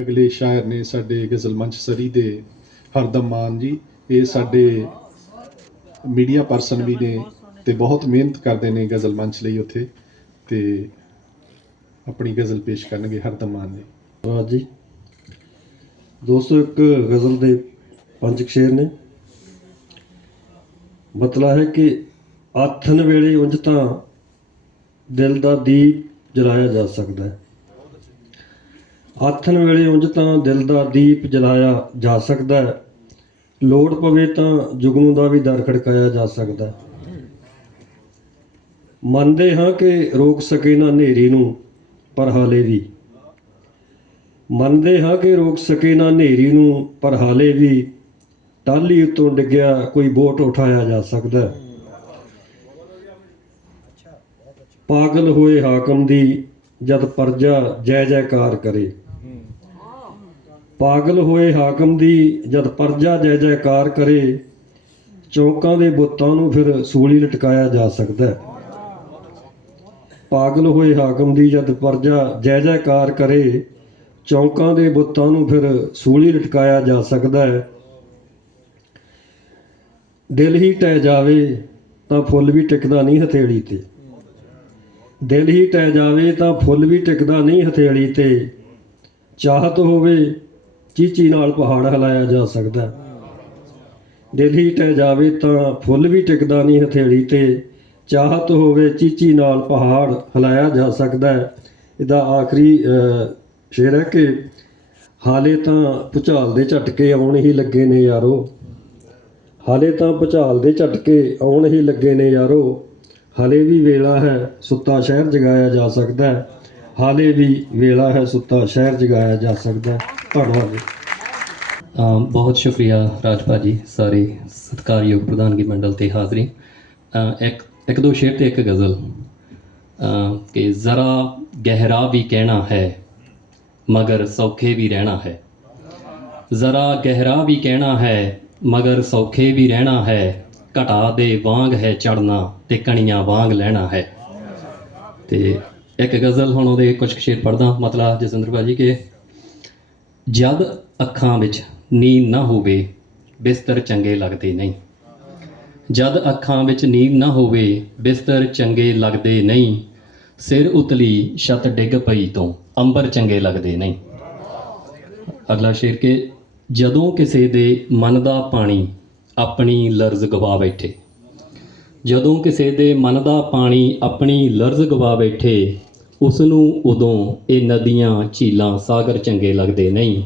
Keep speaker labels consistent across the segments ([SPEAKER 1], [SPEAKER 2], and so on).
[SPEAKER 1] ਅਗਲੇ ਸ਼ਾਇਰ ਨੇ ਸਾਡੇ ਗਜ਼ਲ ਮੰਚ ਸਰੀ ਦੇ ਹਰਦਮ ਮਾਨ ਜੀ, ਇਹ ਸਾਡੇ ਮੀਡੀਆ ਪਰਸਨ ਵੀ ਨੇ ਤੇ ਬਹੁਤ ਮਿਹਨਤ ਕਰਦੇ ਨੇ ਗਜ਼ਲ ਮੰਚ ਲਈ ਉੱਥੇ ਤੇ ਆਪਣੀ ਗਜ਼ਲ ਪੇਸ਼ ਕਰਨਗੇ ਹਰਦਮ ਮਾਨ ਜੀ।
[SPEAKER 2] ਰਾਜ ਜੀ। ਦੋਸਤੋ, ਇੱਕ ਗਜ਼ਲ ਦੇ ਪੰਜ ਸ਼ੇਰ ਨੇ। ਮਤਲਬ ਹੈ ਕਿ ਆਥਨ ਵੇਲੇ ਉਂਝ ਤਾਂ ਦਿਲ ਦਾ ਦੀਪ ਜਲਾਇਆ ਜਾ ਸਕਦਾ ਹੈ। ਆਥਨ ਵੇਲੇ ਉਂਝ ਤਾਂ ਦਿਲ ਦਾ ਦੀਪ ਜਲਾਇਆ ਜਾ ਸਕਦਾ ਹੈ। ਲੋੜ ਪਵੇ ਤਾਂ ਜੁਗਨੂ ਦਾ ਵੀ ਦਰ ਖੜਕਾਇਆ ਜਾ ਸਕਦਾ ਹੈ। ਮੰਨਦੇ ਹਾਂ ਕਿ ਰੋਕ ਸਕੇ ਨਾ ਹਨੇਰੀ ਨੂੰ, ਪਰ ਹਾਲੇ ਵੀ। ਮੰਨਦੇ ਹਾਂ ਕਿ ਰੋਕ ਸਕੇ ਨਾ ਹਨੇਰੀ ਨੂੰ, ਪਰ ਹਾਲੇ ਵੀ। ਟਾਲੀ ਉੱਤੋਂ ਡਿੱਗਿਆ ਕੋਈ ਬੋਟ ਉਠਾਇਆ ਜਾ ਸਕਦਾ ਪਾਗਲ ਹੋਏ ਹਾਕਮ ਦੀ ਜਦ ਪਰਜਾ ਜੈ ਜੈਕਾਰ ਕਰੇ। ਪਾਗਲ ਹੋਏ ਹਾਕਮ ਦੀ ਜਦ ਪਰਜਾ ਜੈ ਜੈਕਾਰ ਕਰੇ, ਚੌਕਾਂ ਦੇ ਬੁੱਤਾਂ ਨੂੰ ਫਿਰ ਸੂਲੀ ਲਟਕਾਇਆ ਜਾ ਸਕਦਾ ਹੈ। ਪਾਗਲ ਹੋਏ ਹਾਕਮ ਦੀ ਜਦ ਪਰਜਾ ਜੈ ਜੈਕਾਰ ਕਰੇ, ਚੌਕਾਂ ਦੇ ਬੁੱਤਾਂ ਨੂੰ ਫਿਰ ਸੂਲੀ ਲਟਕਾਇਆ ਜਾ ਸਕਦਾ ਹੈ। ਦਿਲ ਹੀ ਟਹਿ ਜਾਵੇ ਤਾਂ ਫੁੱਲ ਵੀ ਟਿਕਦਾ ਨਹੀਂ ਹਥੇਲੀ ਤੇ। ਦਿਲ ਹੀ ਟਹਿ ਜਾਵੇ ਤਾਂ ਫੁੱਲ ਵੀ ਟਿਕਦਾ ਨਹੀਂ ਹਥੇਲੀ ਤੇ। ਚਾਹਤ ਹੋਵੇ ਚੀਚੀ ਨਾਲ ਪਹਾੜ ਹਿਲਾਇਆ ਜਾ ਸਕਦਾ ਹੈ। ਦਿਲ ਟਹਿ ਜਾਵੇ ਤਾਂ ਫੁੱਲ ਵੀ ਟਿਕਦਾ ਨਹੀਂ ਹਥੇਲੀ ਤੇ। ਚਾਹਤ ਹੋਵੇ ਚੀਚੀ ਨਾਲ ਪਹਾੜ ਹਿਲਾਇਆ ਜਾ ਸਕਦਾ ਇਹਦਾ ਆਖਰੀ ਅਹ, ਸ਼ੇਰ ਹੈ ਕਿ ਹਾਲੇ ਤਾਂ ਭੁਚਾਲ ਦੇ ਝਟਕੇ ਆਉਣ ਹੀ ਲੱਗੇ ਨੇ ਯਾਰੋ। ਹਾਲੇ ਤਾਂ ਭੁਚਾਲ ਦੇ ਝਟਕੇ ਆਉਣ ਹੀ ਲੱਗੇ ਨੇ ਯਾਰੋ। ਹਾਲੇ ਵੀ ਵੇਲਾ ਹੈ ਸੁੱਤਾ ਸ਼ਹਿਰ ਜਗਾਇਆ ਜਾ ਸਕਦਾ ਹਾਲੇ ਵੀ ਵੇਲਾ ਹੈ ਸੁੱਤਾ ਸ਼ਹਿਰ ਜਗਾਇਆ ਜਾ ਸਕਦਾ ਧੰਨਵਾਦ ਜੀ।
[SPEAKER 3] ਬਹੁਤ ਸ਼ੁਕਰੀਆ ਰਾਜਪਾਲ ਜੀ ਸਾਰੇ ਸਤਿਕਾਰਯੋਗ ਪ੍ਰਧਾਨਗੀ ਮੰਡਲ ਤੇ ਹਾਜ਼ਰੀ। ਇੱਕ ਇੱਕ ਦੋ ਸ਼ੇਰ ਤੇ ਇੱਕ ਗਜ਼ਲ। ਕਿ ਜ਼ਰਾ ਗਹਿਰਾ ਵੀ ਕਹਿਣਾ ਹੈ, ਮਗਰ ਸੌਖੇ ਵੀ ਰਹਿਣਾ ਹੈ। ਜ਼ਰਾ ਗਹਿਰਾ ਵੀ ਕਹਿਣਾ ਹੈ, ਮਗਰ ਸੌਖੇ ਵੀ ਰਹਿਣਾ ਹੈ। ਘਟਾ ਦੇ ਵਾਂਗ ਹੈ ਚੜਨਾ ਤੇ ਕਣੀਆਂ ਵਾਂਗ ਲੈਣਾ ਹੈ। ਤੇ ਇੱਕ ਗਜ਼ਲ ਹੁਣ ਉਹਦੇ ਕੁਝ ਕੁ ਸ਼ੇਰ ਪੜਦਾ ਮਤਲਬ ਜਸਵਿੰਦਰ ਭਾਜੀ, ਕਿ ਜਦ ਅੱਖਾਂ ਵਿੱਚ ਨੀਂਦ ਨਾ ਹੋਵੇ, ਬਿਸਤਰ ਚੰਗੇ ਲੱਗਦੇ ਨਹੀਂ। ਜਦ ਅੱਖਾਂ ਵਿੱਚ ਨੀਂਦ ਨਾ ਹੋਵੇ, ਬਿਸਤਰ ਚੰਗੇ ਲੱਗਦੇ ਨਹੀਂ। ਸਿਰ ਉਤਲੀ ਛੱਤ ਡਿੱਗ ਪਈ ਤੋਂ ਅੰਬਰ ਚੰਗੇ ਲੱਗਦੇ ਨਹੀਂ। ਅਗਲਾ ਸ਼ੇਰ ਕਿ ਜਦੋਂ ਕਿਸੇ ਦੇ ਮਨ ਦਾ ਪਾਣੀ ਆਪਣੀ ਲਰਜ਼ ਗਵਾ ਬੈਠੇ, ਜਦੋਂ ਕਿਸੇ ਦੇ ਮਨ ਦਾ ਪਾਣੀ ਆਪਣੀ ਲਰਜ਼ ਗਵਾ ਬੈਠੇ ਉਸ ਨੂੰ ਉਦੋਂ ਇਹ ਨਦੀਆਂ, ਝੀਲਾਂ, ਸਾਗਰ ਚੰਗੇ ਲੱਗਦੇ ਨਹੀਂ।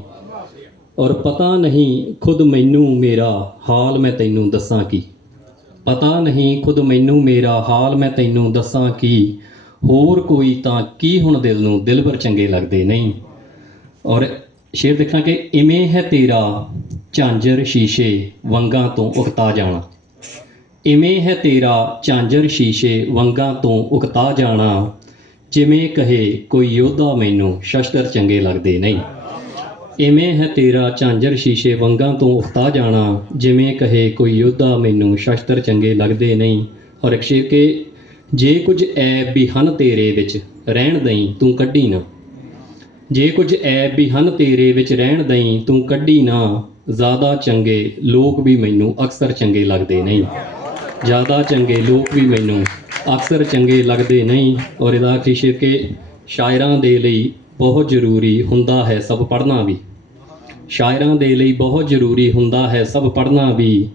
[SPEAKER 3] ਔਰ ਪਤਾ ਨਹੀਂ ਖੁਦ ਮੈਨੂੰ ਮੇਰਾ ਹਾਲ ਮੈਂ ਤੈਨੂੰ ਦੱਸਾਂ ਕੀ। ਪਤਾ ਨਹੀਂ ਖੁਦ ਮੈਨੂੰ ਮੇਰਾ ਹਾਲ ਮੈਂ ਤੈਨੂੰ ਦੱਸਾਂ ਕੀ। ਹੋਰ ਕੋਈ ਤਾਂ ਕੀ ਹੁਣ ਦਿਲ ਨੂੰ ਦਿਲਬਰ ਚੰਗੇ ਲੱਗਦੇ ਨਹੀਂ। ਔਰ ਸ਼ੇਰ ਦੇਖਣਾ ਕਿ ਇਵੇਂ ਹੈ ਤੇਰਾ ਝਾਂਜਰ ਸ਼ੀਸ਼ੇ ਵੰਗਾਂ ਤੋਂ ਉਕਤਾ ਜਾਣਾ। ਇਵੇਂ ਹੈ ਤੇਰਾ ਝਾਂਜਰ ਸ਼ੀਸ਼ੇ ਵੰਗਾਂ ਤੋਂ ਉਕਤਾ ਜਾਣਾ। ਜਿਵੇਂ ਕਹੇ, ਕੋਈ ਯੋਧਾ ਮੈਨੂੰ ਸ਼ਸਤਰ ਚੰਗੇ ਲੱਗਦੇ ਨਹੀਂ। ਇਵੇਂ ਹੈ ਤੇਰਾ ਝਾਂਜਰ ਸ਼ੀਸ਼ੇ ਵੰਗਾਂ ਤੋਂ ਉਕਤਾ ਜਾਣਾ। ਜਿਵੇਂ ਕਹੇ, ਕੋਈ ਯੋਧਾ ਮੈਨੂੰ ਸ਼ਸਤਰ ਚੰਗੇ ਲੱਗਦੇ ਨਹੀਂ। ਔਰ ਇੱਕ ਸ਼ੇਰ ਜੇ ਕੁਝ ਐਬ ਵੀ ਹਨ ਤੇਰੇ ਵਿੱਚ, ਰਹਿਣ ਦਈ ਤੂੰ ਕੱਢੀ ਨਾ। ਜੇ ਕੁਝ ਐਬ ਵੀ ਹਨ ਤੇਰੇ ਵਿੱਚ, ਰਹਿਣ ਦਈ ਤੂੰ ਕੱਢੀ ਨਾ। ਜ਼ਿਆਦਾ ਚੰਗੇ ਲੋਕ ਵੀ ਮੈਨੂੰ ਅਕਸਰ ਚੰਗੇ ਲੱਗਦੇ ਨਹੀਂ। ਜ਼ਿਆਦਾ ਚੰਗੇ ਲੋਕ ਵੀ ਮੈਨੂੰ ਅਕਸਰ ਚੰਗੇ ਲੱਗਦੇ ਨਹੀਂ ਔਰ ਇਹਦਾ ਆਖਰੀ ਕਿ ਸ਼ਾਇਰਾਂ ਦੇ ਲਈ ਬਹੁਤ ਜ਼ਰੂਰੀ ਹੁੰਦਾ ਹੈ ਸਭ ਪੜ੍ਹਨਾ ਵੀ। ਸ਼ਾਇਰਾਂ ਦੇ ਲਈ ਬਹੁਤ ਜ਼ਰੂਰੀ ਹੁੰਦਾ ਹੈ ਸਭ ਪੜ੍ਹਨਾ ਵੀ।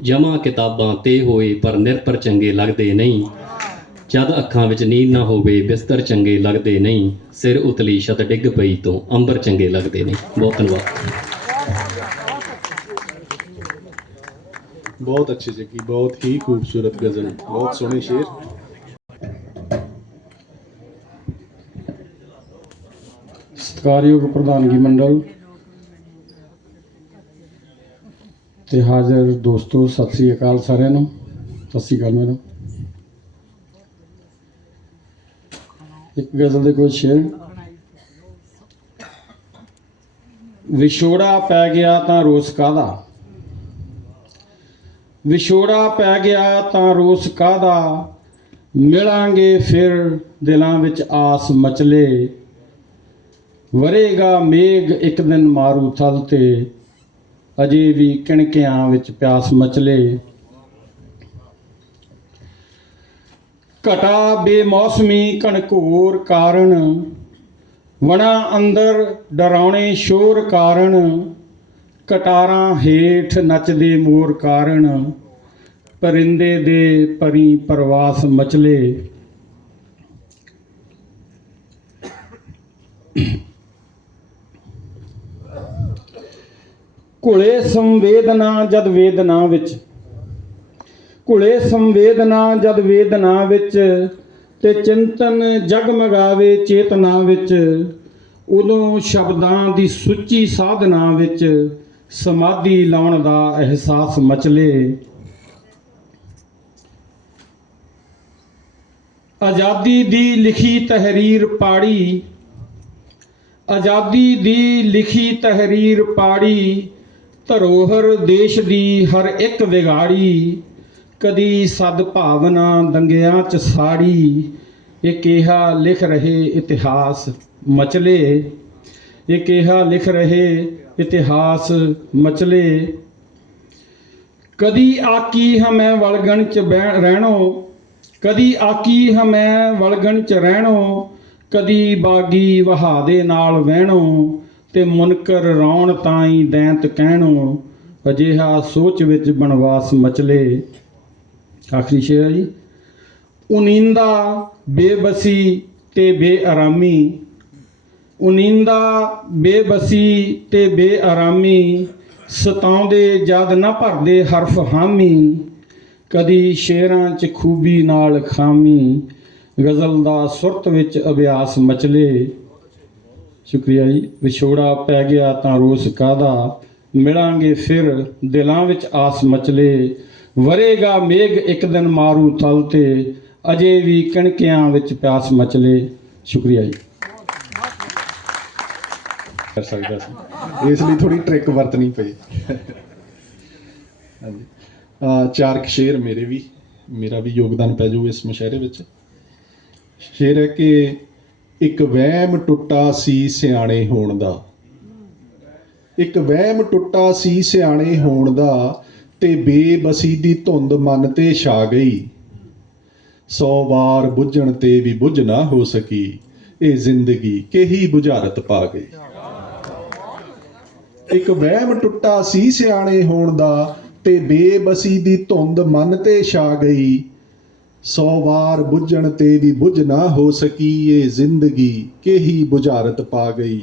[SPEAKER 3] ਜਮਾ ਕਿਤਾਬਾਂ ਤੇ ਹੋਏ ਪਰ ਨਿਰਪਰ ਚੰਗੇ ਲੱਗਦੇ ਨਹੀਂ। ਜਦ ਅੱਖਾਂ ਵਿੱਚ ਨੀਂਦ ਨਾ ਹੋਵੇ, ਬਿਸਤਰ ਚੰਗੇ ਲੱਗਦੇ ਨਹੀਂ। ਸਿਰ ਉਤਲੀ ਛਤ ਡਿੱਗ ਪਈ ਤੋਂ ਅੰਬਰ ਚੰਗੇ ਲੱਗਦੇ ਨਹੀਂ। ਬਹੁਤ ਧੰਨਵਾਦ।
[SPEAKER 1] ਬਹੁਤ ਅੱਛੀ ਜੱਗੀ, ਬਹੁਤ ਹੀ ਖੂਬਸੂਰਤ ਗਜ਼ਲ, ਬਹੁਤ ਸੋਹਣੇ ਸ਼ੇਰ।
[SPEAKER 4] ਸਤਿਕਾਰਯੋਗ ਪ੍ਰਧਾਨਗੀ ਮੰਡਲ ਤੇ ਹਾਜ਼ਰ ਦੋਸਤੋ, ਸਤਿ ਸ੍ਰੀ ਅਕਾਲ ਸਾਰਿਆਂ ਨੂੰ। ਸਤਿ ਸ੍ਰੀ ਅਕਾਲ ਮੈਡਮ। ਇੱਕ ਗਜ਼ਲ ਦੇ ਕੁਝ ਸ਼ੇਰ ਵਿਛੋੜਾ ਪੈ ਗਿਆ ਤਾਂ ਰੋਸ ਕਾਦਾ ਵਿਛੋੜਾ ਪੈ ਗਿਆ ਤਾਂ ਰੋਸ ਕਾਦਾ ਮਿਲਾਂਗੇ ਫਿਰ ਦਿਲਾਂ ਵਿੱਚ ਆਸ ਮਚਲੇ। ਵਰੇਗਾ ਮੇਘ ਇੱਕ ਦਿਨ ਮਾਰੂ ਥਲ ਤੇ, ਅਜੇ ਵੀ ਕਿਣਕਿਆਂ ਵਿੱਚ ਪਿਆਸ ਮਚਲੇ। ਘਟਾ ਬੇਮੌਸਮੀ ਕਣਕੋਰ ਕਾਰਨ, ਵਣਾ ਅੰਦਰ ਡਰਾਉਣੇ ਸ਼ੋਰ ਕਾਰਨ, ਕਟਾਰਾਂ ਹੇਠ ਨੱਚਦੇ ਮੋਰ ਕਾਰਨ, ਪਰਿੰਦੇ ਦੇ ਪਰੀ ਪ੍ਰਵਾਸ ਮਚਲੇ। ਘੁਲੇ ਸੰਵੇਦਨਾ ਜਦ ਵੇਦਨਾ ਵਿੱਚ। ਘੁਲੇ ਸੰਵੇਦਨਾ ਜਦ ਵੇਦਨਾ ਵਿੱਚ ਤੇ ਚਿੰਤਨ ਜਗਮਗਾਵੇ ਚੇਤਨਾ ਵਿੱਚ, ਉਦੋਂ ਸ਼ਬਦਾਂ ਦੀ ਸੁੱਚੀ ਸਾਧਨਾ ਵਿੱਚ ਸਮਾਧੀ ਲਾਉਣ ਦਾ ਅਹਿਸਾਸ ਮਚਲੇ। ਆਜ਼ਾਦੀ ਦੀ ਲਿਖੀ ਤਹਿਰੀਰ ਪਾੜੀ, ਆਜ਼ਾਦੀ ਦੀ ਲਿਖੀ ਤਹਿਰੀਰ ਪਾੜੀ ਧਰੋਹਰ ਦੇਸ਼ ਦੀ ਹਰ ਇੱਕ ਵਿਗਾੜੀ, ਕਦੀ ਸਦ ਭਾਵਨਾ ਦੰਗਿਆਂ ਚ ਸਾੜੀ, ਇਹ ਕਿਹਾ ਲਿਖ ਰਹੇ ਇਤਿਹਾਸ ਮਚਲੇ, ਇਹ ਕਿਹਾ ਲਿਖ ਰਹੇ ਇਤਿਹਾਸ ਮਚਲੇ। ਕਦੀ ਆਕੀ ਹਮੈ ਵਲਗਣ ਚ ਬਹਿ- ਰਹਿਣੋ, ਕਦੀ ਆਕੀ ਹਮੈ ਵਲਗਣ ਚ ਰਹਿਣੋ, ਕਦੀ ਬਾਗੀ ਵਹਾ ਦੇ ਨਾਲ ਵਹਿਣੋ ਤੇ ਮੁਨਕਰ ਰੌਣ ਤਾਈ ਦੈਂਤ ਕਹਿਣੋ, ਅਜਿਹਾ ਸੋਚ ਵਿੱਚ ਬਨਵਾਸ ਮਚਲੇ। ਆਖਰੀ ਸ਼ੇਰ ਹੈ ਜੀ। ਉਨੀਂਦਾ ਬੇਬਸੀ ਤੇ ਬੇਆਰਾਮੀ ਉਨੀਂਦਾ ਬੇਬਸੀ ਤੇ ਬੇਆਰਾਮੀ ਸਤਾਉਂਦੇ ਜਦ ਨਾ ਭਰਦੇ ਹਰਫ ਹਾਮੀ। ਕਦੀ ਸ਼ੇਰਾਂ 'ਚ ਖੂਬੀ ਨਾਲ ਖਾਮੀ, ਗਜ਼ਲ ਦਾ ਸੁਰਤ ਵਿੱਚ ਅਭਿਆਸ ਮਚਲੇ। ਸ਼ੁਕਰੀਆ ਜੀ। ਵਿਛੋੜਾ ਪੈ ਗਿਆ ਤਾਂ ਰੋਸ ਕਾਦਾ ਮਿਲਾਂਗੇ ਫਿਰ ਦਿਲਾਂ ਵਿੱਚ ਆਸ ਮਚਲੇ। ਵਰੇਗਾ ਮੇਘ ਇੱਕ ਦਿਨ ਮਾਰੂ ਤਲ ਤੇ ਅਜੇ ਵੀ ਕਣਕਿਆਂ ਵਿੱਚ ਪਿਆਸ ਮਚਲੇ। ਸ਼ੁਕਰੀਆ ਜੀ।
[SPEAKER 1] ਕਰ ਸਕਦਾ ਸੀ। ਇਸ ਲਈ ਥੋੜੀ ਟ੍ਰਿਕ ਵਰਤਣੀ ਪਈ। ਹਾਂਜੀ। ਆ ਚਾਰ ਕੁ ਸ਼ੇਰ ਮੇਰੇ ਵੀ ਮੇਰਾ ਵੀ ਯੋਗਦਾਨ ਪੈ ਜਾਊ ਇਸ ਮੁਸ਼ਾਇਰੇ ਵਿੱਚ। ਸ਼ੇਰ ਹੈ ਕਿ ਇੱਕ ਵਹਿਮ ਟੁੱਟਾ ਸੀ ਸਿਆਣੇ ਹੋਣ ਦਾ। ਇੱਕ ਵਹਿਮ ਟੁੱਟਾ ਸੀ ਸਿਆਣੇ ਹੋਣ ਦਾ ਤੇ ਬੇਬਸੀ ਦੀ ਧੁੰਦ ਮਨ ਤੇ ਛਾ ਗਈ। ਸੌ ਵਾਰ ਬੁੱਝਣ ਤੇ ਵੀ ਬੁੱਝ ਨਾ ਹੋ ਸਕੀ, ਇਹ ਜ਼ਿੰਦਗੀ ਕਿਹੀ ਬੁਝਾਰਤ ਪਾ ਗਈ। ਇੱਕ ਵਹਿਮ ਟੁੱਟਾ ਸੀ ਸਿਆਣੇ ਹੋਣ ਦਾ ਤੇ ਬੇਬਸੀ ਦੀ ਧੁੰਦ ਮਨ ਤੇ ਛਾ ਗਈ ਸੌ ਵਾਰ ਬੁੱਝਣ ਤੇ ਵੀ ਬੁੱਝ ਨਾ ਹੋ ਸਕੀ ਇਹ ਜ਼ਿੰਦਗੀ, ਕਿਹੀ ਬੁਝਾਰਤ ਪਾ ਗਈ?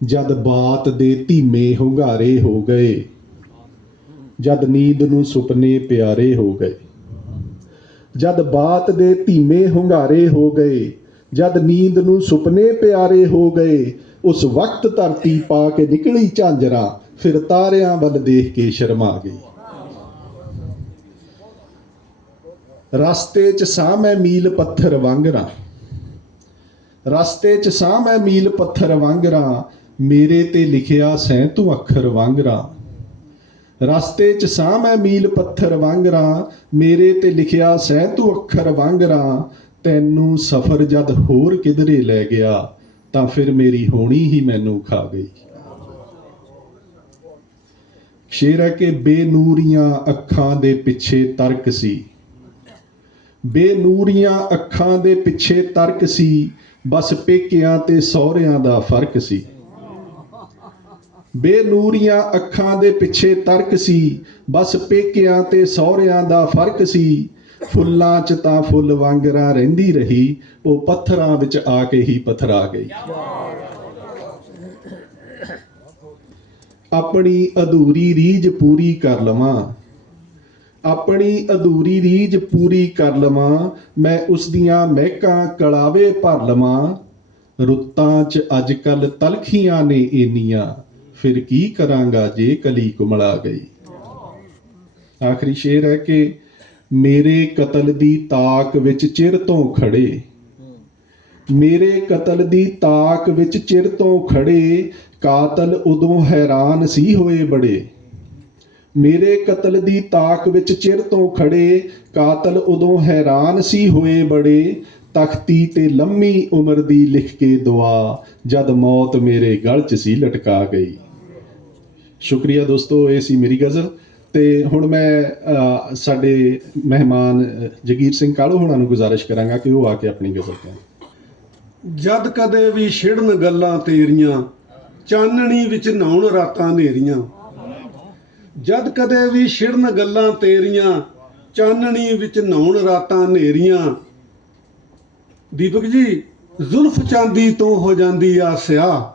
[SPEAKER 1] ਜਦ ਬਾਤ ਦੇ ਧੀਮੇ ਹੁੰਗਾਰੇ ਹੋ ਗਏ, ਜਦ ਨੀਂਦ ਨੂੰ ਸੁਪਨੇ ਪਿਆਰੇ ਹੋ ਗਏ, ਜਦ ਬਾਤ ਦੇ ਧੀਮੇ ਹੁੰਗਾਰੇ ਹੋ ਗਏ, ਜਦ ਨੀਂਦ ਨੂੰ ਸੁਪਨੇ ਪਿਆਰੇ ਹੋ ਗਏ, ਉਸ ਵਕਤ ਧਰਤੀ ਪਾ ਕੇ ਨਿਕਲੀ ਝਾਂਜਰਾਂ, ਫਿਰ ਤਾਰਿਆਂ ਵੱਲ ਦੇਖ ਕੇ ਸ਼ਰਮਾ ਗਈ। ਰਸਤੇ 'ਚ ਸਾਹ ਮੈਂ ਮੀਲ ਪੱਥਰ ਵਾਂਗਰਾਂ ਰਸਤੇ 'ਚ ਸਾਹ ਮੈਂ ਮੀਲ ਪੱਥਰ ਵਾਂਗਰਾਂ ਮੇਰੇ ਤੇ ਲਿਖਿਆ ਸੈਂ ਤੂੰ ਅੱਖਰ ਵਾਂਗਰਾਂ ਰਸਤੇ 'ਚ ਸਾਹ ਮੈਂ ਮੀਲ ਪੱਥਰ ਵਾਂਗਰਾਂ ਮੇਰੇ ਤੇ ਲਿਖਿਆ ਸਹਿ ਤੂੰ ਅੱਖਰ ਵਾਂਗਰਾਂ ਤੈਨੂੰ ਸਫ਼ਰ ਜਦ ਹੋਰ ਕਿਧਰੇ ਲੈ ਗਿਆ, ਤਾਂ ਫਿਰ ਮੇਰੀ ਹੋਣੀ ਹੀ ਮੈਨੂੰ ਖਾ ਗਈ। ਸ਼ੇਰ ਹੈ ਕਿ ਬੇਨੂਰੀਆਂ ਅੱਖਾਂ ਦੇ ਪਿੱਛੇ ਤਰਕ ਸੀ। ਬੇਨੂਰੀਆਂ ਅੱਖਾਂ ਦੇ ਪਿੱਛੇ ਤਰਕ ਸੀ, ਬਸ ਪੇਕਿਆਂ ਤੇ ਸਹੁਰਿਆਂ ਦਾ ਫ਼ਰਕ ਸੀ। ਬੇਨੂਰੀਆਂ ਅੱਖਾਂ ਦੇ ਪਿੱਛੇ ਤਰਕ ਸੀ, ਬਸ ਪੇਕਿਆਂ ਤੇ ਸਹੁਰਿਆਂ ਦਾ ਫ਼ਰਕ ਸੀ। ਫੁੱਲਾਂ 'ਚ ਤਾਂ ਫੁੱਲ ਵਾਂਗਰਾਂ ਰਹਿੰਦੀ ਰਹੀ, ਉਹ ਪੱਥਰਾਂ ਵਿੱਚ ਆ ਕੇ ਹੀ ਪਥਰਾ ਗਈ। ਆਪਣੀ ਅਧੂਰੀ ਰੀਝ ਪੂਰੀ ਕਰ ਲਵਾਂ ਆਪਣੀ ਅਧੂਰੀ ਰੀਝ ਪੂਰੀ ਕਰ ਲਵਾਂ, ਮੈਂ ਉਸ ਦੀਆਂ ਮਹਿਕਾਂ ਕਲਾਵੇ ਭਰ ਲਵਾਂ। ਰੁੱਤਾਂ 'ਚ ਅੱਜ ਕੱਲ ਤਲਖੀਆਂ ਨੇ ਇੰਨੀਆਂ ਫਿਰ ਕੀ ਕਰਾਂਗਾ ਜੇ ਕਲੀ ਕੁਮਲਾ ਗਈ? ਆਖਰੀ ਸ਼ੇਰ ਹੈ ਕਿ ਮੇਰੇ ਕਤਲ ਦੀ ਤਾਕ ਵਿੱਚ ਚਿਰ ਤੋਂ ਖੜੇ। ਮੇਰੇ ਕਤਲ ਦੀ ਤਾਕ ਵਿੱਚ ਚਿਰ ਤੋਂ ਖੜੇ, ਕਾਤਲ ਉਦੋਂ ਹੈਰਾਨ ਸੀ ਹੋਏ ਬੜੇ। ਮੇਰੇ ਕਤਲ ਦੀ ਤਾਕ ਵਿੱਚ ਚਿਰ ਤੋਂ ਖੜੇ, ਕਾਤਲ ਉਦੋਂ ਹੈਰਾਨ ਸੀ ਹੋਏ ਬੜੇ। ਤਖਤੀ ਤੇ ਲੰਮੀ ਉਮਰ ਦੀ ਲਿਖ ਕੇ ਦੁਆ, ਜਦ ਮੌਤ ਮੇਰੇ ਗਲ 'ਚ ਸੀ ਲਟਕਾ ਗਈ। ਸ਼ੁਕਰੀਆ ਦੋਸਤੋ, ਇਹ ਸੀ ਮੇਰੀ ਗਜ਼ਲ। ਤੇ ਹੁਣ ਮੈਂ ਸਾਡੇ ਮਹਿਮਾਨ ਜਗੀਰ ਸਿੰਘ ਕਾਲੋ ਹੋਣਾ ਨੂੰ ਗੁਜ਼ਾਰਿਸ਼ ਕਰਾਂਗਾ ਕਿ ਉਹ ਆ ਕੇ ਆਪਣੀ ਗਜ਼ਲ ਕਹਿਣ।
[SPEAKER 5] ਜਦ ਕਦੇ ਵੀ ਛਿੜਨ ਗੱਲਾਂ ਤੇਰੀਆਂ, ਚਾਨਣੀ ਵਿੱਚ ਨਹਾਉਣ ਰਾਤਾਂ ਹਨੇਰੀਆਂ। ਜਦ ਕਦੇ ਵੀ ਛਿੜਨ ਗੱਲਾਂ ਤੇਰੀਆਂ, ਚਾਨਣੀ ਵਿੱਚ ਨਹਾਉਣ ਰਾਤਾਂ ਹਨੇਰੀਆਂ। ਦੀਪਕ ਜੀ, ਜ਼ੁਲਫ ਚਾਂਦੀ ਤੋਂ ਹੋ ਜਾਂਦੀ ਆ ਸਿਆ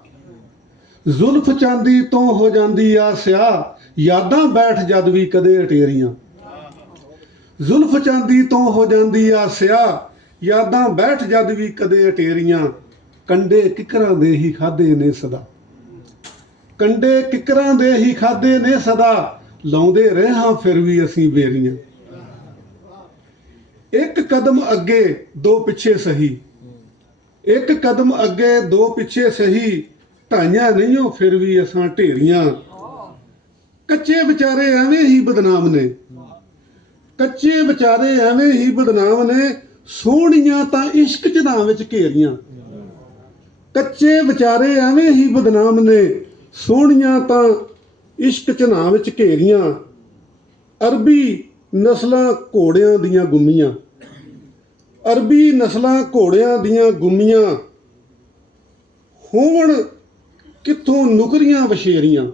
[SPEAKER 5] ਜ਼ੁਲਫ ਚਾਂਦੀ ਤੋਂ ਹੋ ਜਾਂਦੀ ਆ ਸਿਆ ਯਾਦਾਂ ਬੈਠ ਜਦ ਵੀ ਕਦੇ ਅਟੇਰੀਆਂ। ਜ਼ੁਲਫ ਚਾਂਦੀ ਤੋਂ ਹੋ ਜਾਂਦੀ ਆ ਸਿਆ ਯਾਦਾਂ ਬੈਠ ਜਦ ਵੀ ਕਦੇ ਅਟੇਰੀਆਂ। ਕੰਡੇ ਕਿਕਰਾਂ ਦੇ ਹੀ ਖਾਦੇ ਨੇ ਸਦਾ। ਕੰਡੇ ਕਿਕਰਾਂ ਦੇ ਹੀ ਖਾਦੇ ਨੇ ਸਦਾ। ਲਾਉਂਦੇ ਰਹੇ ਹਾਂ ਫਿਰ ਵੀ ਅਸੀਂ ਬੇਰੀਆਂ। ਇੱਕ ਕਦਮ ਅੱਗੇ, ਦੋ ਪਿੱਛੇ ਸਹੀ। ਇੱਕ ਕਦਮ ਅੱਗੇ, ਦੋ ਪਿੱਛੇ ਸਹੀ। ਢਾਈਆਂ ਨਹੀਂਓ ਫਿਰ ਵੀ ਅਸਾਂ ਢੇਰੀਆਂ। ਕੱਚੇ ਵਿਚਾਰੇ ਐਵੇਂ ਹੀ ਬਦਨਾਮ ਨੇ। ਕੱਚੇ ਵਿਚਾਰੇ ਐਵੇਂ ਹੀ ਬਦਨਾਮ ਨੇ। ਸੋਹਣੀਆਂ ਤਾਂ ਇਸ਼ਕ ਝਨਾਂ ਵਿੱਚ ਘੇਰੀਆਂ। ਕੱਚੇ ਵਿਚਾਰੇ ਐਵੇਂ ਹੀ ਬਦਨਾਮ ਨੇ। ਸੋਹਣੀਆਂ ਤਾਂ ਇਸ਼ਕ ਚਨਾ ਵਿੱਚ ਘੇਰੀਆਂ, ਅਰਬੀ ਨਸਲਾਂ ਘੋੜਿਆਂ ਦੀਆਂ ਗੁੰਮੀਆਂ। ਅਰਬੀ ਨਸਲਾਂ ਘੋੜਿਆਂ ਦੀਆਂ ਗੁੰਮੀਆਂ ਹੋਣ ਕਿੱਥੋਂ ਨੁਕਰੀਆਂ ਵਸ਼ੇਰੀਆਂ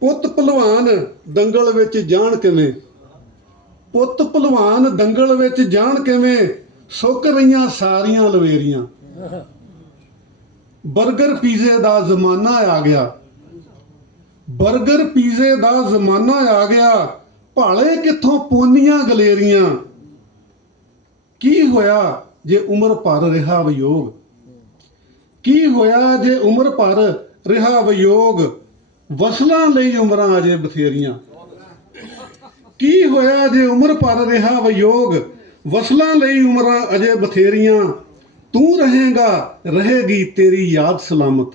[SPEAKER 5] ਪੁੱਤ ਭਲਵਾਨ ਦੰਗਲ ਵਿੱਚ ਜਾਣ ਕਿਵੇਂ? ਪੁੱਤ ਭਲਵਾਨ ਦੰਗਲ ਵਿੱਚ ਜਾਣ ਕਿਵੇਂ? ਸੁੱਕ ਰਹੀਆਂ ਸਾਰੀਆਂ ਲਵੇਰੀਆਂ। 버ਗਰ ਪੀਜ਼ੇ ਦਾ ਜ਼ਮਾਨਾ ਆ ਗਿਆ। 버ਗਰ ਪੀਜ਼ੇ ਦਾ ਜ਼ਮਾਨਾ ਆ ਗਿਆ। ਭਾਲੇ ਕਿੱਥੋਂ ਪੋਨੀਆਂ ਗਲੇਰੀਆਂ? ਕੀ ਹੋਇਆ ਜੇ ਉਮਰ ਭਰ ਰਿਹਾ ਵਿਯੋਗ? ਕੀ ਹੋਇਆ ਜੇ ਉਮਰ ਭਰ ਰਿਹਾ ਵਿਯੋਗ? ਵਸਲਾਂ ਲਈ ਉਮਰਾਂ ਅਜੇ ਬਥੇਰੀਆਂ। ਕੀ ਹੋਇਆ ਜੇ ਉਮਰ ਭਰ ਰਿਹਾ ਵਿਯੋਗ? ਵਸਲਾਂ ਲਈ ਉਮਰਾਂ ਅਜੇ ਬਥੇਰੀਆਂ। ਤੂੰ ਰਹੇਗਾ, ਰਹੇਗੀ ਤੇਰੀ ਯਾਦ ਸਲਾਮਤ।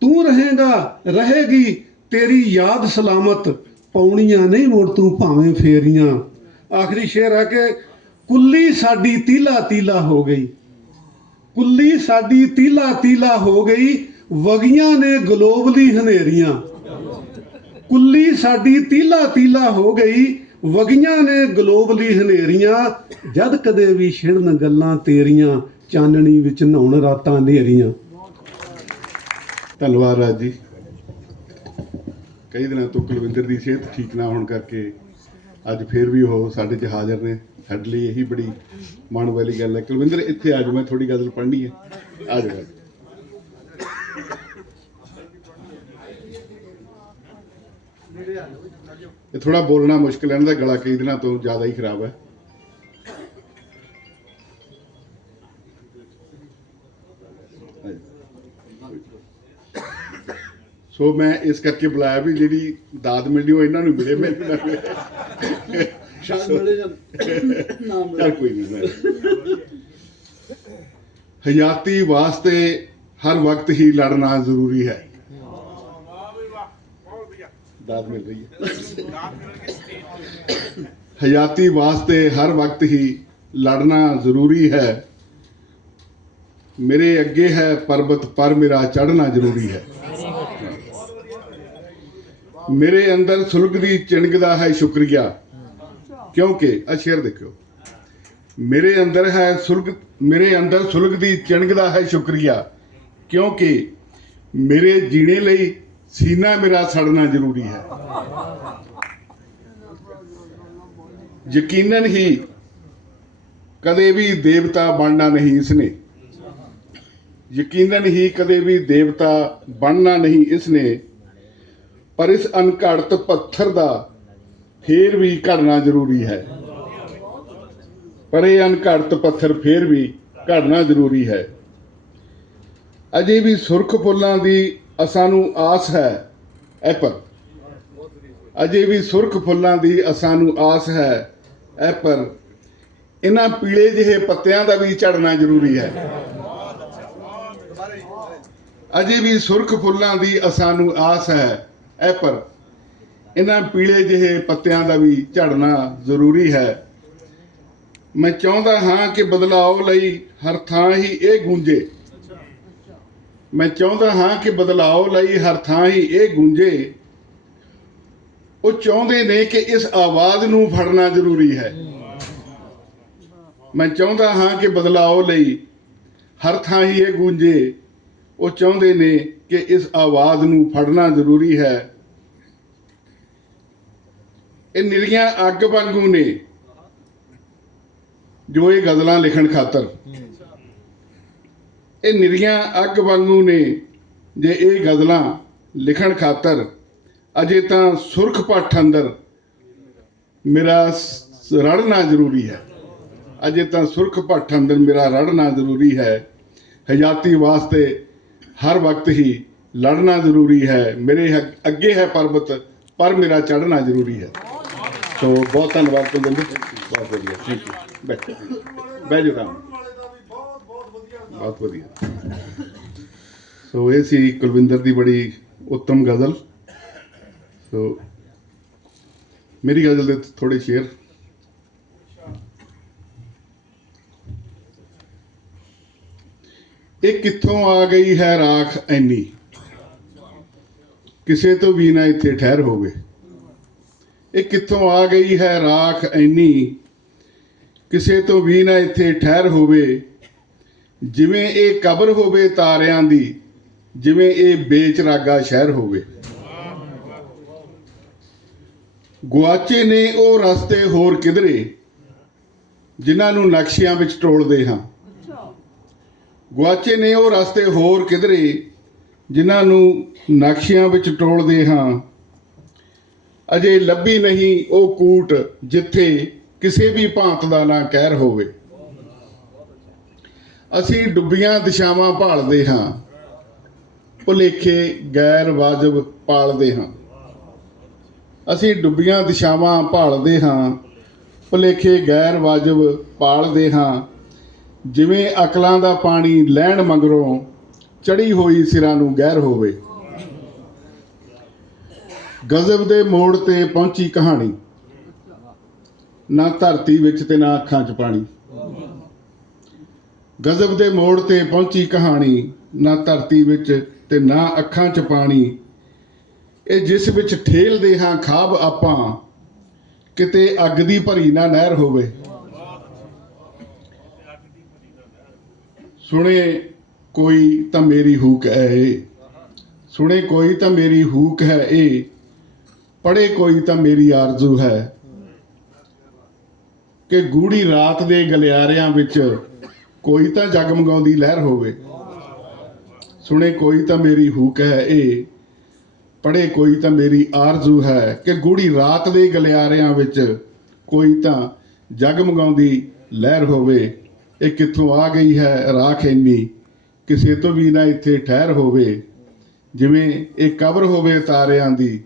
[SPEAKER 5] ਤੂੰ ਰਹੇਗਾ, ਰਹੇਗੀ ਤੇਰੀ ਯਾਦ ਸਲਾਮਤ। ਪੌਣੀਆਂ ਨਹੀਂ ਮੁੜ ਤੂੰ ਭਾਵੇਂ ਫੇਰੀਆਂ। ਆਖਰੀ ਸ਼ੇਰ ਆ ਕਿ ਕੁੱਲੀ ਸਾਡੀ ਤੀਲਾ ਤੀਲਾ ਹੋ ਗਈ। ਕੁੱਲੀ ਸਾਡੀ ਤੀਲਾ ਤੀਲਾ ਹੋ ਗਈ, ਵਗੀਆਂ ਨੇ ਗਲੋਬਲੀ ਹਨੇਰੀਆਂ। ਕੁੱਲੀ ਸਾਡੀ ਤੀਲਾ ਤੀਲਾ ਹੋ ਗਈ ਵਗੀਆਂ ਨੇ ਗਲੋਬਲੀ ਹਨੇਰੀਆਂ, ਜਦ ਕਦੇ ਵੀ ਛਿੜਨ ਗੱਲਾਂ ਤੇਰੀਆਂ, ਚਾਨਣੀ ਵਿੱਚ ਨਹਾਉਣ ਰਾਤਾਂ ਹਨੇਰੀਆਂ।
[SPEAKER 6] ਧੰਨਵਾਦ ਰਾਜ ਜੀ। ਕਈ ਦਿਨਾਂ ਤੋਂ ਕੁਲਵਿੰਦਰ ਦੀ ਸਿਹਤ ਠੀਕ ਨਾ ਹੋਣ ਕਰਕੇ ਅੱਜ ਫੇਰ ਵੀ ਉਹ ਸਾਡੇ 'ਚ ਹਾਜ਼ਰ ਨੇ। ਸਾਡੇ ਲਈ ਇਹੀ ਬੜੀ ਮਾਣ ਵਾਲੀ ਗੱਲ ਹੈ। ਕੁਲਵਿੰਦਰ, ਇੱਥੇ ਆ ਜਾਓ, ਮੈਂ ਥੋੜੀ ਗੱਲ ਪੜ੍ਹਨੀ ਹੈ। ਆ ਜਾਓ। ਇਹ ਥੋੜਾ ਬੋਲਣਾ ਮੁਸ਼ਕਿਲ ਹੈ ਇਹਨਾਂ ਦਾ ਗਲਾ ਕਈ ਦਿਨਾਂ ਤੋਂ ਜ਼ਿਆਦਾ ਹੀ ਖਰਾਬ ਹੈ। ਸੋ ਮੈਂ ਇਸ ਕਰਕੇ ਬੁਲਾਇਆ ਵੀ ਜਿਹੜੀ ਦਾਦ ਮਿਲਣੀ ਉਹ ਇਹਨਾਂ ਨੂੰ ਮਿਲੇ ਮੈਨੂੰ ਨਾ ਮਿਲੇ
[SPEAKER 5] ਸ਼ਾਇਦ ਮਿਲੇ ਜਾਂ ਨਾ ਮਿਲੇ।
[SPEAKER 6] ਕੋਈ ਨਹੀਂ ਹਯਾਤੀ ਵਾਸਤੇ ਹਰ ਵਕਤ ਹੀ ਲੜਨਾ ਜ਼ਰੂਰੀ ਹੈ। ਦਾਦ ਮਿਲ ਰਹੀ ਹੈ। ਹਯਾਤੀ ਵਾਸਤੇ ਹਰ ਵਕਤ ਹੀ ਲੜਨਾ ਜ਼ਰੂਰੀ ਹੈ। ਮੇਰੇ ਅੱਗੇ ਹੈ ਪਰਬਤ, ਪਰ ਮੇਰਾ ਚੜ੍ਹਨਾ ਜ਼ਰੂਰੀ ਹੈ। ਮੇਰੇ ਅੰਦਰ ਸੁਲਗਦੀ ਚਿਣਗਦਾ ਹੈ ਸ਼ੁਕਰੀਆ। ਕਿਉਂਕਿ ਆ ਸ਼ੇਰ ਦੇਖਿਓ। ਮੇਰੇ ਅੰਦਰ ਹੈ ਸੁਲਗ, ਮੇਰੇ ਅੰਦਰ ਸੁਲਗਦੀ ਚਿਣਕਦਾ ਹੈ ਸ਼ੁਕਰੀਆ। ਕਿਉਂਕਿ ਮੇਰੇ ਜੀਣੇ ਲਈ ਸੀਨਾ ਮੇਰਾ ਸੜਨਾ ਜ਼ਰੂਰੀ ਹੈ। ਯਕੀਨਨ ਹੀ ਕਦੇ ਵੀ ਦੇਵਤਾ ਬਣਨਾ ਨਹੀਂ ਇਸਨੇ। ਯਕੀਨਨ ਹੀ ਕਦੇ ਵੀ ਦੇਵਤਾ ਬਣਨਾ ਨਹੀਂ ਇਸਨੇ। ਪਰ ਇਸ ਅਣਘੜਤ ਪੱਥਰ ਦਾ ਫੇਰ ਵੀ ਘੜਨਾ ਜ਼ਰੂਰੀ ਹੈ। ਪਰ ਇਹ ਅਣਘੜਤ ਪੱਥਰ ਫੇਰ ਵੀ ਘੜਨਾ ਜ਼ਰੂਰੀ ਹੈ। ਅਜੇ ਵੀ ਸੁਰਖ ਫੁੱਲਾਂ ਦੀ ਅਸਾਨੂੰ ਆਸ ਹੈ। ਐਪਲ ਅਜੇ ਵੀ ਸੁਰਖ ਫੁੱਲਾਂ ਦੀ ਅਸਾਨੂੰ ਆਸ ਹੈ। ਐਪਲ ਇਹਨਾਂ ਪੀਲੇ ਜਿਹੇ ਪੱਤਿਆਂ ਦਾ ਵੀ ਝੜਨਾ ਜ਼ਰੂਰੀ ਹੈ। ਅਜੇ ਵੀ ਸੁਰਖ ਫੁੱਲਾਂ ਦੀ ਅਸਾਨੂੰ ਆਸ ਹੈ। ਐਪਲ ਇਹਨਾਂ ਪੀਲੇ ਜਿਹੇ ਪੱਤਿਆਂ ਦਾ ਵੀ ਝੜਨਾ ਜ਼ਰੂਰੀ ਹੈ। ਮੈਂ ਚਾਹੁੰਦਾ ਹਾਂ ਕਿ ਬਦਲਾਅ ਲਈ ਹਰ ਥਾਂ ਹੀ ਇਹ ਗੂੰਜੇ ਮੈਂ ਚਾਹੁੰਦਾ ਹਾਂ ਕਿ ਬਦਲਾਅ ਲਈ ਹਰ ਥਾਂ ਹੀ ਇਹ ਗੂੰਜੇ। ਉਹ ਚਾਹੁੰਦੇ ਨੇ ਕਿ ਇਸ ਆਵਾਜ਼ ਨੂੰ ਫੜਨਾ ਜ਼ਰੂਰੀ ਹੈ। ਮੈਂ ਚਾਹੁੰਦਾ ਹਾਂ ਕਿ ਬਦਲਾਅ ਲਈ ਹਰ ਥਾਂ ਹੀ ਇਹ ਗੂੰਜੇ। ਉਹ ਚਾਹੁੰਦੇ ਨੇ ਕਿ ਇਸ ਆਵਾਜ਼ ਨੂੰ ਫੜਨਾ ਜ਼ਰੂਰੀ ਹੈ। ਇਹ ਨਿਰੀਆਂ ਅੱਗ ਵਾਂਗੂ ਨੇ ਜੋ ਇਹ ਗਜ਼ਲਾਂ ਲਿਖਣ ਖਾਤਰ। ਇਹ ਨਿਰੀਆਂ ਅੱਗ ਵਾਂਗੂ ਨੇ ਜੇ ਇਹ ਗਜ਼ਲਾਂ ਲਿਖਣ ਖਾਤਰ ਅਜੇ ਤਾਂ ਸੁਰਖ ਪੱਠ ਅੰਦਰ ਮੇਰਾ ਰੜਨਾ ਜ਼ਰੂਰੀ ਹੈ। ਅਜੇ ਤਾਂ ਸੁਰਖ ਪੱਠ ਅੰਦਰ ਮੇਰਾ ਰੜਨਾ ਜ਼ਰੂਰੀ ਹੈ। ਹਯਾਤੀ ਵਾਸਤੇ ਹਰ ਵਕਤ ਹੀ ਲੜਨਾ ਜ਼ਰੂਰੀ ਹੈ। ਮੇਰੇ ਅੱਗੇ ਹੈ ਪਰਬਤ, ਪਰ ਮੇਰਾ ਚੜ੍ਹਨਾ ਜ਼ਰੂਰੀ ਹੈ। ਸੋ ਬਹੁਤ ਧੰਨਵਾਦ ਕੁਲਵਿੰਦਰ ਬਹੁਤ ਵਧੀਆ। ਥੈਂਕ ਯੂ ਬੈਠੋ। ਬਹਿ ਰਾਮ ਬਹੁਤ ਵਧੀਆ। ਸੋ ਇਹ ਸੀ ਕੁਲਵਿੰਦਰ ਦੀ ਬੜੀ ਉੱਤਮ ਗਜ਼ਲ। ਸੋ ਮੇਰੀ ਗਜ਼ਲ ਦੇ ਥੋੜੇ ਸ਼ੇਰ ਇਹ ਕਿੱਥੋਂ ਆ ਗਈ ਹੈ ਰਾਖ ਐਨੀ? ਕਿਸੇ ਤੋਂ ਵੀ ਨਾ ਇੱਥੇ ਠਹਿਰ ਹੋਵੇ। ਇਹ ਕਿੱਥੋਂ ਆ ਗਈ ਹੈ ਰਾਖ ਐਨੀ? ਕਿਸੇ ਤੋਂ ਵੀ ਨਾ ਇੱਥੇ ਠਹਿਰ ਹੋਵੇ। ਜਿਵੇਂ ਇਹ ਕਬਰ ਹੋਵੇ ਤਾਰਿਆਂ ਦੀ, ਜਿਵੇਂ ਇਹ ਬੇਚਰਾਗਾ ਸ਼ਹਿਰ ਹੋਵੇ। ਗੁਆਚੇ ਨੇ ਉਹ ਰਸਤੇ ਹੋਰ ਕਿਧਰੇ, ਜਿਨ੍ਹਾਂ ਨੂੰ ਨਕਸ਼ਿਆਂ ਵਿੱਚ ਟੋਲਦੇ ਹਾਂ। ਗੁਆਚੇ ਨੇ ਉਹ ਰਸਤੇ ਹੋਰ ਕਿਧਰੇ, ਜਿਨ੍ਹਾਂ ਨੂੰ ਨਕਸ਼ਿਆਂ ਵਿੱਚ ਟੋਲਦੇ ਹਾਂ। ਅਜੇ ਲੱਭੀ ਨਹੀਂ ਉਹ ਕੂਟ, ਜਿੱਥੇ ਕਿਸੇ ਵੀ ਭਾਂਤ ਦਾ ਨਾ ਕਹਿਰ ਹੋਵੇ। ਅਸੀਂ ਡੁੱਬੀਆਂ ਦਿਸ਼ਾਵਾਂ ਭਾਲਦੇ ਹਾਂ। ਭੁਲੇਖੇ ਗੈਰ ਵਾਜਬ ਪਾਲਦੇ ਹਾਂ। ਅਸੀਂ ਡੁੱਬੀਆਂ ਦਿਸ਼ਾਵਾਂ ਭਾਲਦੇ ਹਾਂ। ਭੁਲੇਖੇ ਗੈਰ ਵਾਜਬ ਪਾਲਦੇ ਹਾਂ। ਜਿਵੇਂ ਅਕਲਾਂ ਦਾ ਪਾਣੀ ਲੈਣ ਮਗਰੋਂ ਚੜੀ ਹੋਈ ਸਿਰਾਂ ਨੂੰ ਗਹਿਰ ਹੋਵੇ। ਗਜ਼ਬ ਦੇ ਮੋੜ ਤੇ ਪਹੁੰਚੀ ਕਹਾਣੀ। ਨਾ ਧਰਤੀ ਵਿੱਚ ਤੇ ਨਾ ਅੱਖਾਂ 'ਚ ਪਾਣੀ। ਗਜ਼ਬ ਦੇ ਮੋੜ ਤੇ ਪਹੁੰਚੀ ਕਹਾਣੀ, ਨਾ ਧਰਤੀ ਵਿੱਚ ਤੇ ਨਾ ਅੱਖਾਂ 'ਚ ਪਾਣੀ। ਇਹ ਜਿਸ ਵਿੱਚ ਠੇਲਦੇ ਹਾਂ ਖਾਬ ਆਪਾਂ, ਕਿਤੇ ਅੱਗ ਦੀ ਭਰੀ ਨਾ ਨਹਿਰ ਹੋਵੇ। ਸੁਣੇ ਕੋਈ ਤਾਂ ਮੇਰੀ ਹੂਕ ਹੈ ਇਹ ਸੁਣੇ ਕੋਈ ਤਾਂ ਮੇਰੀ ਹੂਕ ਹੈ ਇਹ ਪੜੇ ਕੋਈ ਤਾਂ ਮੇਰੀ ਆਰਜ਼ੂ ਹੈ। ਕਿ ਗੂੜੀ ਰਾਤ ਦੇ ਗਲਿਆਰਿਆਂ ਵਿੱਚ ਕੋਈ ਤਾਂ ਜਗਮਗਾਉਂਦੀ ਲਹਿਰ ਹੋਵੇ। ਸੁਣੇ, ਕੋਈ ਤਾਂ ਮੇਰੀ ਹੂਕ ਹੈ ਇਹ ਪੜੇ ਕੋਈ ਤਾਂ ਮੇਰੀ ਆਰਜ਼ੂ ਹੈ ਕਿ ਗੂੜੀ ਰਾਤ ਦੇ ਗਲਿਆਰਿਆਂ ਵਿੱਚ ਕੋਈ ਤਾਂ ਜਗਮਗਾਉਂਦੀ ਲਹਿਰ ਹੋਵੇ। ਇਹ ਕਿੱਥੋਂ ਆ ਗਈ ਹੈ ਰਾਖ ਇੰਨੀ? ਕਿਸੇ ਤੋਂ ਵੀ ਨਾ ਇੱਥੇ ਠਹਿਰ ਹੋਵੇ। ਜਿਵੇਂ ਇਹ ਕਬਰ ਹੋਵੇ ਤਾਰਿਆਂ ਦੀ,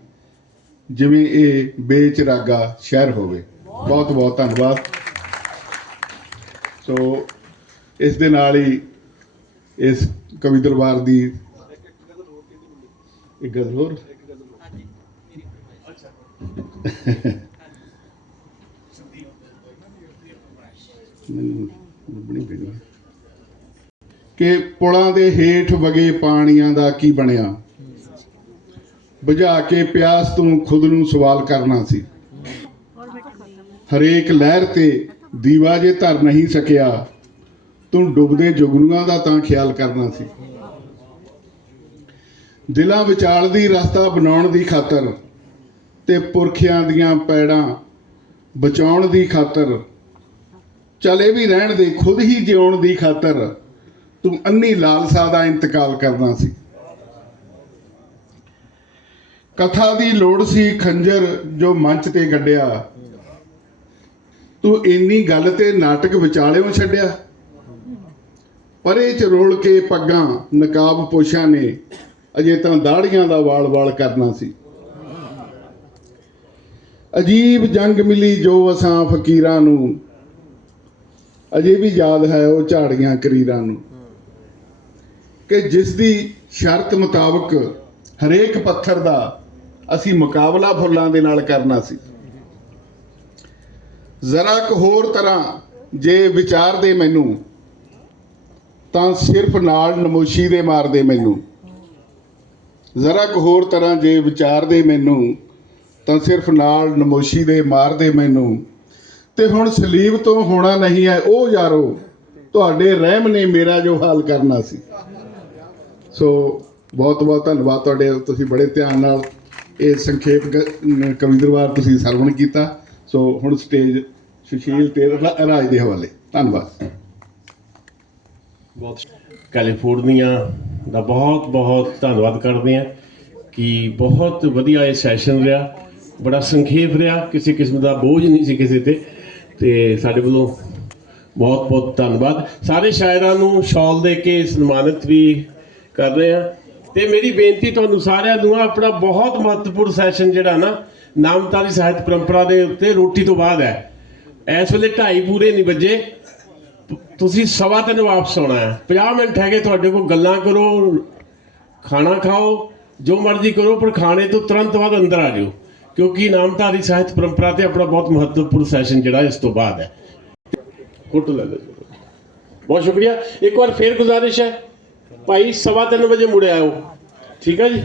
[SPEAKER 6] ਜਿਵੇਂ ਇਹ ਬੇਚਰਾਗਾ ਸ਼ਹਿਰ ਹੋਵੇ। ਬਹੁਤ ਬਹੁਤ ਧੰਨਵਾਦ। ਸੋ ਇਸ ਦੇ ਨਾਲ ਹੀ ਇਸ ਕਵੀ ਦਰਬਾਰ ਦੀ ਇੱਕ ਗੱਲ ਹੋਰ? ਕਿ ਪੁਲਾਂ ਦੇ ਹੇਠ ਵਗੇ ਪਾਣੀਆਂ ਦਾ ਕੀ ਬਣਿਆ? ਬੁਝਾ ਕੇ ਪਿਆਸ ਤੋਂ ਖੁਦ ਨੂੰ ਸਵਾਲ ਕਰਨਾ ਸੀ। ਹਰੇਕ ਲਹਿਰ ਤੇ ਦੀਵਾ ਜੇ ਧਰ ਨਹੀਂ ਸਕਿਆ ਤੂੰ ਡੁੱਬਦੇ ਜੁਗਨੂਆਂ ਦਾ ਤਾਂ ਖਿਆਲ ਕਰਨਾ ਸੀ। ਦਿਲਾਂ ਵਿਚਾਲ ਦੀ ਰਸਤਾ ਬਣਾਉਣ ਦੀ ਖਾਤਰ ਤੇ ਪੁਰਖਿਆਂ ਦੀਆਂ ਪੈੜਾਂ ਬਚਾਉਣ ਦੀ ਖਾਤਰ। ਚਲੇ ਵੀ ਰਹਿਣ ਦੇ, ਖੁਦ ਹੀ ਜਿਉਣ ਦੀ ਖਾਤਰ ਤੂੰ ਅੰਨੀ ਲਾਲਸਾ ਦਾ ਇੰਤਕਾਲ ਕਰਨਾ ਸੀ। ਕਥਾ ਦੀ ਲੋੜ ਸੀ ਖੰਜਰ ਜੋ ਮੰਚ ਤੇ ਗੱਡਿਆ। ਤੂੰ ਇੰਨੀ ਗੱਲ ਤੇ ਨਾਟਕ ਵਿਚਾਲਿਓਂ ਛੱਡਿਆ। ਪਰੇ ਚ ਰੋਲ ਕੇ ਪੱਗਾਂ ਨਕਾਬ ਪੋਸ਼ਾਂ ਨੇ ਅਜੇ ਤਾਂ ਦਾੜੀਆਂ ਦਾ ਵਾਲ-ਵਾਲ ਕਰਨਾ ਸੀ। ਅਜੀਬ ਜੰਗ ਮਿਲੀ ਜੋ ਅਸਾਂ ਫਕੀਰਾਂ ਨੂੰ। ਅਜੇ ਵੀ ਯਾਦ ਹੈ ਉਹ ਝਾੜੀਆਂ ਕਰੀਰਾਂ ਨੂੰ। ਕਿ ਜਿਸ ਦੀ ਸ਼ਰਤ ਮੁਤਾਬਕ ਹਰੇਕ ਪੱਥਰ ਦਾ ਅਸੀਂ ਮੁਕਾਬਲਾ ਫੁੱਲਾਂ ਦੇ ਨਾਲ ਕਰਨਾ ਸੀ। ਜ਼ਰਾ ਕੁ ਹੋਰ ਤਰ੍ਹਾਂ ਜੇ ਵਿਚਾਰ ਦੇ ਮੈਨੂੰ। ਤਾਂ ਸਿਰਫ ਨਾਲ ਨਮੋਸ਼ੀ ਦੇ ਮਾਰਦੇ ਮੈਨੂੰ। ਜ਼ਰਾ ਕੁ ਹੋਰ ਤਰ੍ਹਾਂ ਜੇ ਵਿਚਾਰਦੇ ਮੈਨੂੰ, ਤਾਂ ਸਿਰਫ ਨਾਲ ਨਮੋਸ਼ੀ ਦੇ ਮਾਰਦੇ ਮੈਨੂੰ। ਤੇ ਹੁਣ ਸਲੀਬ ਤੋਂ ਹੋਣਾ ਨਹੀਂ ਹੈ, ਉਹ ਯਾਰੋ, ਤੁਹਾਡੇ ਰਹਿਮ ਨੇ ਮੇਰਾ ਜੋ ਹਾਲ ਕਰਨਾ ਸੀ। ਸੋ, ਬਹੁਤ ਬਹੁਤ ਧੰਨਵਾਦ ਤੁਹਾਡੇ, ਤੁਸੀਂ ਬੜੇ ਧਿਆਨ ਨਾਲ ਇਹ ਸੰਖੇਪ ਗ- ਕਵੀ ਦਰਬਾਰ ਤੁਸੀਂ ਸਰਵਣ ਕੀਤਾ। ਸੋ ਹੁਣ ਸਟੇਜ ਸੁਸ਼ੀਲ ਤੇ ਰਾਜ ਦੇ ਹਵਾਲੇ। ਧੰਨਵਾਦ।
[SPEAKER 1] ਬਹੁਤ
[SPEAKER 7] ਕੈਲੀਫੋਰਨੀਆ ਦਾ ਬਹੁਤ ਬਹੁਤ ਧੰਨਵਾਦ ਕਰਦੇ ਹਾਂ ਕਿ ਬਹੁਤ ਵਧੀਆ ਇਹ ਸੈਸ਼ਨ ਰਿਹਾ। ਬੜਾ ਸੰਖੇਪ ਰਿਹਾ, ਕਿਸੇ ਕਿਸਮ ਦਾ ਬੋਝ ਨਹੀਂ ਸੀ ਕਿਸੇ ਤੇ। ਤੇ ਸਾਡੇ ਵੱਲੋਂ ਬਹੁਤ ਬਹੁਤ ਧੰਨਵਾਦ। ਸਾਰੇ ਸ਼ਾਇਰਾਂ ਨੂੰ ਸ਼ਾਲ ਦੇ ਕੇ ਸਨਮਾਨਿਤ ਵੀ ਕਰ ਰਹੇ ਹਾਂ। ਤੇ ਮੇਰੀ ਬੇਨਤੀ ਤੁਹਾਨੂੰ ਸਾਰਿਆਂ ਨੂੰ ਆਪਣਾ ਬਹੁਤ ਮਹੱਤਵਪੂਰਨ ਸੈਸ਼ਨ ਜਿਹੜਾ ਨਾ, ਨਾਮਤਾਰੀ ਸਾਹਿਤ ਪਰੰਪਰਾ ਦੇ ਉੱਤੇ ਰੋਟੀ ਤੋਂ ਬਾਅਦ ਹੈ। ਇਸ ਵੇਲੇ ਢਾਈ ਪੂਰੇ ਨਹੀਂ ਵੱਜੇ। ਤੁਸੀਂ ਸਵਾ ਤਿੰਨ ਵਾਪਸ ਆਉਣਾ ਹੈ। 50 ਮਿੰਟ ਹੈਗੇ ਤੁਹਾਡੇ ਕੋਲ, ਗੱਲਾਂ ਕਰੋ, ਖਾਣਾ ਖਾਓ, ਜੋ ਮਰਜ਼ੀ ਕਰੋ, ਪਰ ਖਾਣੇ ਤੋਂ ਤੁਰੰਤ ਬਾਅਦ ਅੰਦਰ ਆ ਜਾਓ। ਕਿਉਂਕਿ ਨਾਮਧਾਰੀ ਸਾਹਿਤ ਪਰੰਪਰਾ ਤੇ ਆਪਣਾ ਬਹੁਤ ਮਹੱਤਵਪੂਰਨ ਸੈਸ਼ਨ ਜਿਹੜਾ ਇਸ ਤੋਂ ਬਾਅਦ ਹੈ। ਫੋਟੋ ਲੈ ਲਓ ਬਹੁਤ ਸ਼ੁਕਰੀਆ। ਇੱਕ ਵਾਰ ਫੇਰ ਗੁਜ਼ਾਰਿਸ਼ ਹੈ। ਭਾਈ, ਸਵਾ ਤਿੰਨ ਵਜੇ ਮੁੜ ਆਇਓ। ਠੀਕ ਹੈ ਜੀ?